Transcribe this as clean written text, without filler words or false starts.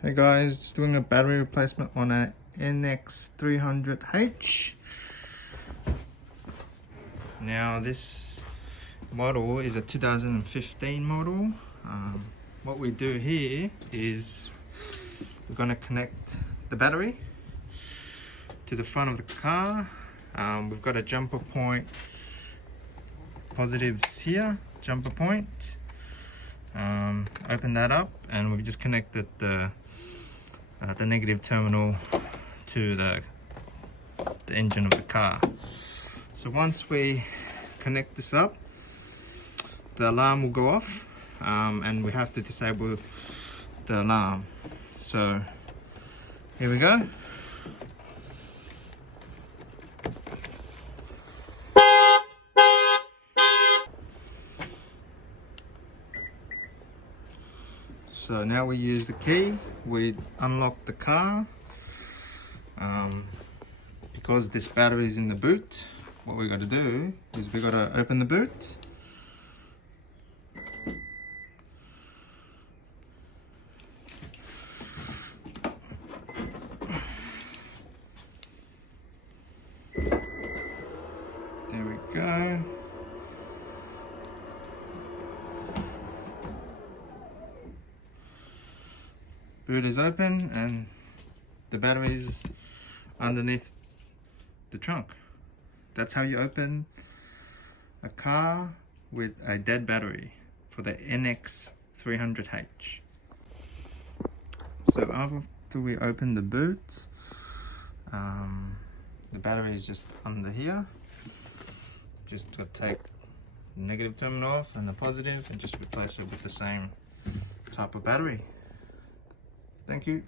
Hey guys, just doing a battery replacement on a NX300h. Now this model is a 2015 model. What we do here is we're going to connect the battery to the front of the car. We've got a jumper point, positives here, jumper point. Open that up and we've just connected the negative terminal to the engine of the car. So once we connect this up, the alarm will go off, and we have to disable the alarm. So here we go. So now we use the key, we unlock the car. Because this battery is in the boot, what we got to do is we got to open the boot. There we go. Boot is open and the battery is underneath the trunk. That's how you open a car with a dead battery for the NX300h. So after we open the boot, the battery is just under here. Just to take the negative terminal off and the positive and just replace it with the same type of battery. Thank you.